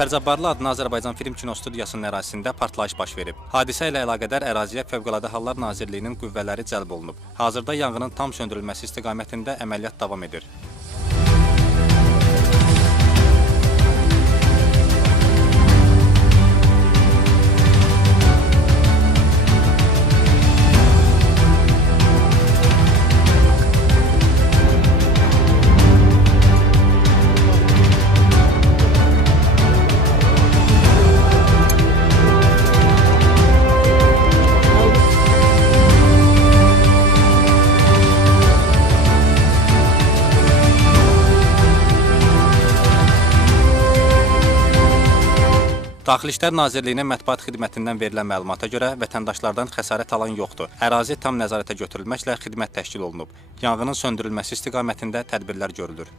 Cəfər Cabbarlı adına Azərbaycan Film Kinostudiyasının ərazisində partlayış baş verib. Hadisə ilə əlaqədar əraziyə Fövqəladə Hallar Nazirliyinin qüvvələri cəlb olunub. Hazırda yanğının tam söndürülməsi istiqamətində əməliyyat davam edir. Daxili İşlər Nazirliyinin mətbuat xidmətindən verilən məlumata görə vətəndaşlardan xəsarət alan yoxdur. Ərazi tam nəzarətə götürülməklə xidmət təşkil olunub. Yanğının söndürülməsi istiqamətində tədbirlər görülür.